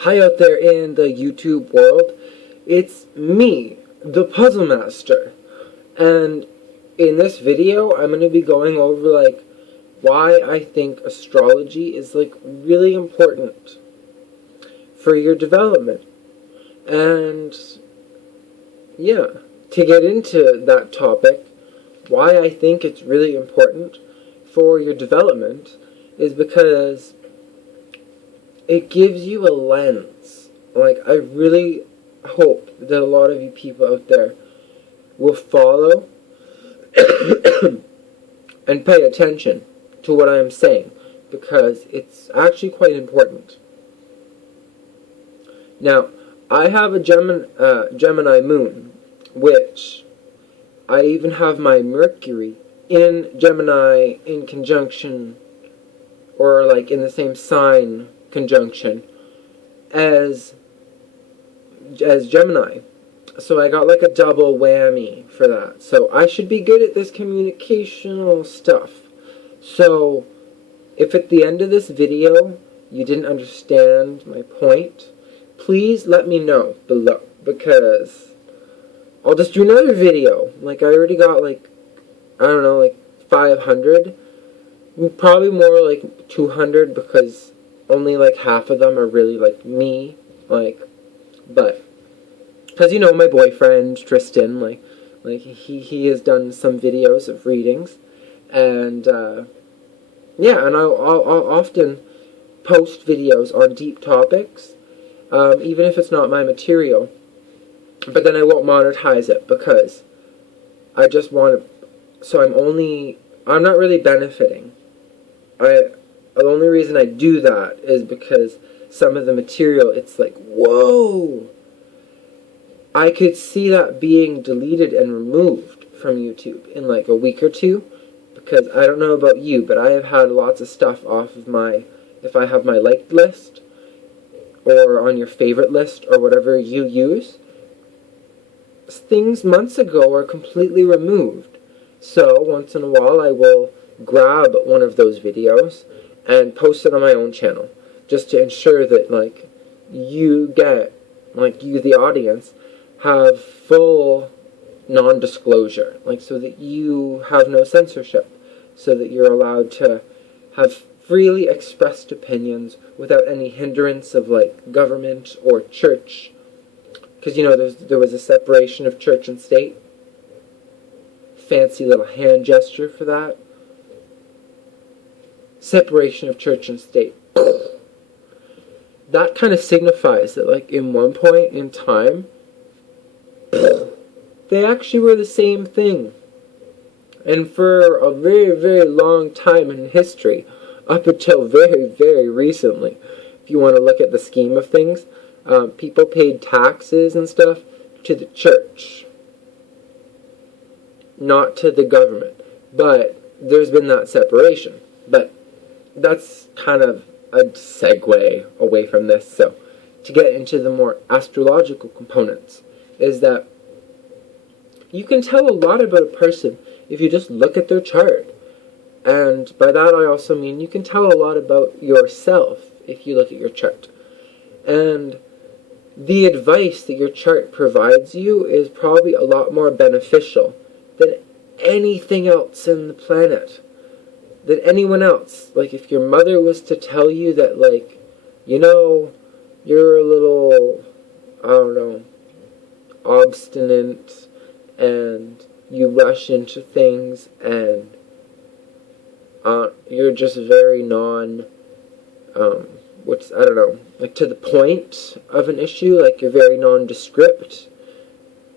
Hi out there in the YouTube world, it's me, the Puzzle Master, and in this video I'm going to be going over why I think astrology is really important for your development. And yeah, to get into that topic, why I think it's really important for your development is because it gives you a lens. I really hope that a lot of you people out there will follow and pay attention to what I am saying, because it's actually quite important. Now, I have a Gemini moon, which I even have my Mercury in Gemini in conjunction, or in the same sign conjunction as Gemini. So I got a double whammy for that. So I should be good at this communicational stuff. So if at the end of this video you didn't understand my point, please let me know below, because I'll just do another video. I already got I don't know, 500, probably more 200, because only half of them are really me, but because my boyfriend Tristan, he has done some videos of readings, and yeah, and I'll often post videos on deep topics, even if it's not my material, but then I won't monetize it because I just want to. So I'm not really benefiting. The only reason I do that is because some of the material, it's whoa! I could see that being deleted and removed from YouTube in a week or two, because I don't know about you, but I have had lots of stuff off of if I have my liked list, or on your favorite list, or whatever you use, things months ago are completely removed. So once in a while I will grab one of those videos and post it on my own channel, just to ensure that you get, you the audience, have full non-disclosure, so that you have no censorship, so that you're allowed to have freely expressed opinions without any hindrance of government or church, because there was a separation of church and state. Fancy little hand gesture for that. Separation of church and state. That kind of signifies that in one point in time they actually were the same thing. And for a very, very long time in history, up until very, very recently, if you want to look at the scheme of things, people paid taxes and stuff to the church, not to the government. But there's been that separation. But that's kind of a segue away from this. So to get into the more astrological components, is that you can tell a lot about a person if you just look at their chart. And by that I also mean you can tell a lot about yourself if you look at your chart. And the advice that your chart provides you is probably a lot more beneficial than anything else in the planet, than anyone else. If your mother was to tell you that, you're a little, I don't know, obstinate, and you rush into things, and you're just very I don't know, to the point of an issue, you're very nondescript.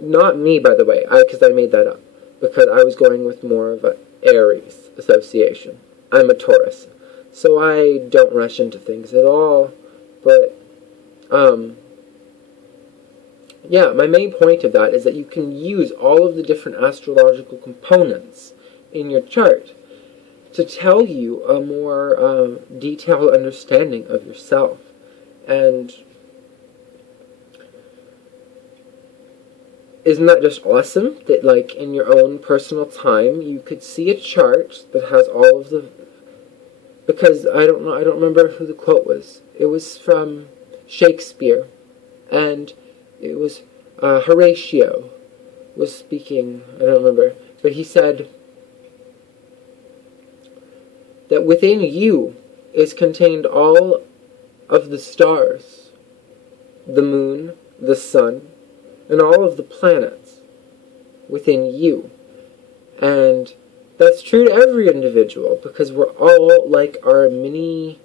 Not me, by the way, because I made that up, because I was going with more of an Aries association. I'm a Taurus, so I don't rush into things at all. But yeah, my main point of that is that you can use all of the different astrological components in your chart to tell you a more detailed understanding of yourself. And isn't that just awesome that in your own personal time you could see a chart that has all of the, because I don't remember who the quote was. It was from Shakespeare, and it was Horatio was speaking, I don't remember, but he said that within you is contained all of the stars, the moon, the sun, and all of the planets within you. And that's true to every individual, because we're all like our mini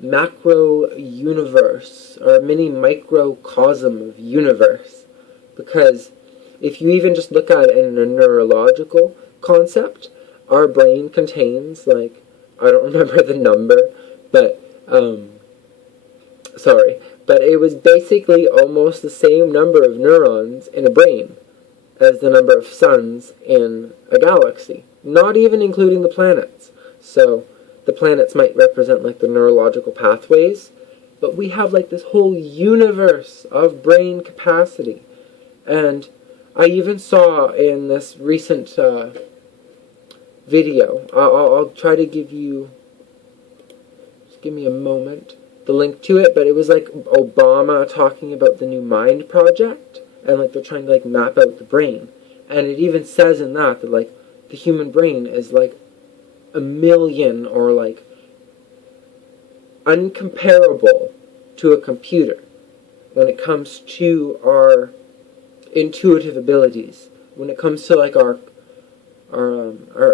macro universe, or a mini microcosm of universe. Because if you even just look at it in a neurological concept, our brain contains, like, I don't remember the number, but, but it was basically almost the same number of neurons in a brain as the number of suns in a galaxy, not even including the planets. So the planets might represent like the neurological pathways, but we have like this whole universe of brain capacity. And I even saw in this recent video, I'll try to give you, just give me a moment, the link to it, but it was like Obama talking about the new Mind Project, and like they're trying to like map out the brain. And it even says in that like the human brain is like a million, or like uncomparable to a computer when it comes to our intuitive abilities, when it comes to like our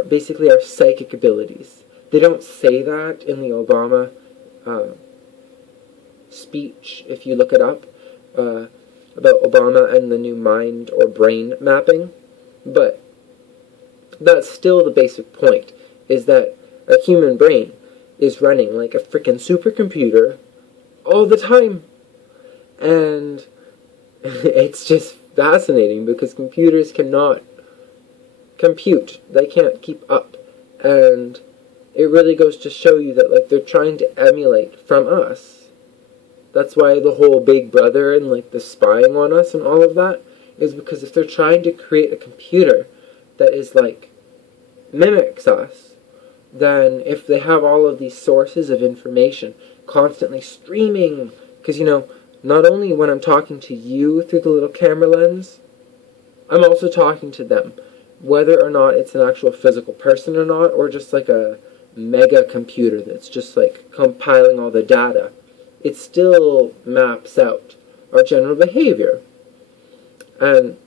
basically our psychic abilities. They don't say that in the Obama speech, if you look it up, about Obama and the new mind or brain mapping, but that's still the basic point, is that a human brain is running like a freaking supercomputer all the time. And it's just fascinating, because computers cannot compute. They can't keep up. And it really goes to show you that like they're trying to emulate from us. That's why the whole Big Brother and like the spying on us and all of that is because if they're trying to create a computer that is like mimics us, then if they have all of these sources of information constantly streaming, because, you know, not only when I'm talking to you through the little camera lens, I'm also talking to them, whether or not it's an actual physical person or not, or just like a mega computer that's just like compiling all the data. It still maps out our general behavior. And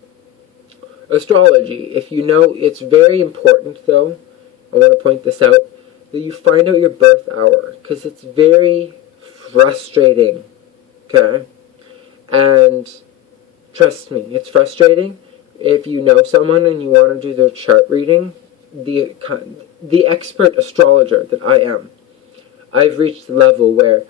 astrology, if you know, it's very important though, I want to point this out, that you find out your birth hour, because it's very frustrating, okay? And trust me, it's frustrating. If you know someone and you want to do their chart reading, the expert astrologer that I am, I've reached the level where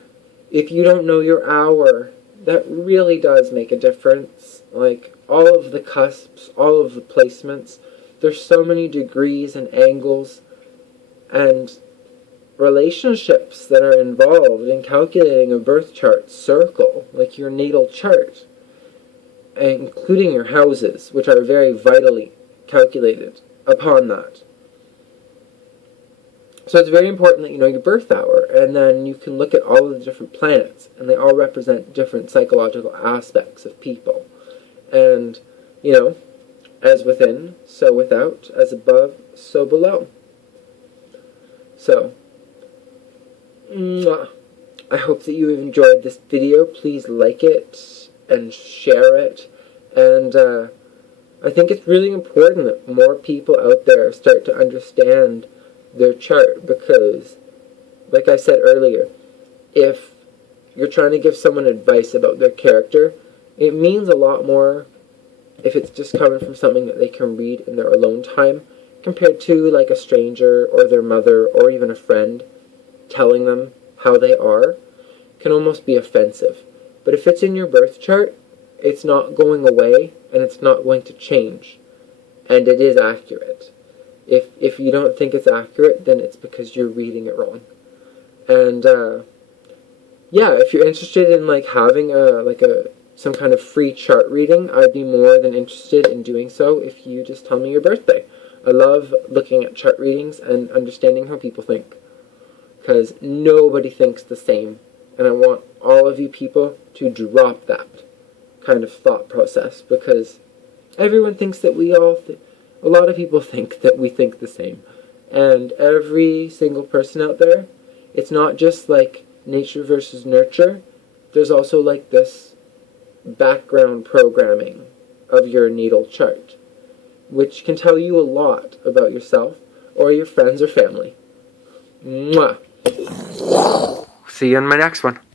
if you don't know your hour, that really does make a difference. Like, all of the cusps, all of the placements, there's so many degrees and angles and relationships that are involved in calculating a birth chart circle, like your natal chart, including your houses, which are very vitally calculated upon that. So it's very important that you know your birth hour, and then you can look at all of the different planets, and they all represent different psychological aspects of people. And, you know, as within, so without, as above, so below. So, I hope that you have enjoyed this video. Please like it and share it. And I think it's really important that more people out there start to understand their chart, because, like I said earlier, if you're trying to give someone advice about their character, it means a lot more if it's just coming from something that they can read in their alone time, compared to like a stranger or their mother or even a friend telling them how they are. Can almost be offensive. But if it's in your birth chart, it's not going away and it's not going to change, and it is accurate. If you don't think it's accurate, then it's because you're reading it wrong. And yeah, if you're interested in like having some kind of free chart reading, I'd be more than interested in doing so if you just tell me your birthday. I love looking at chart readings and understanding how people think, because nobody thinks the same And I want all of you people to drop that kind of thought process, because everyone thinks that a lot of people think that we think the same. And every single person out there, it's not just like nature versus nurture. There's also like this background programming of your natal chart, which can tell you a lot about yourself or your friends or family. Mwah! See you in my next one.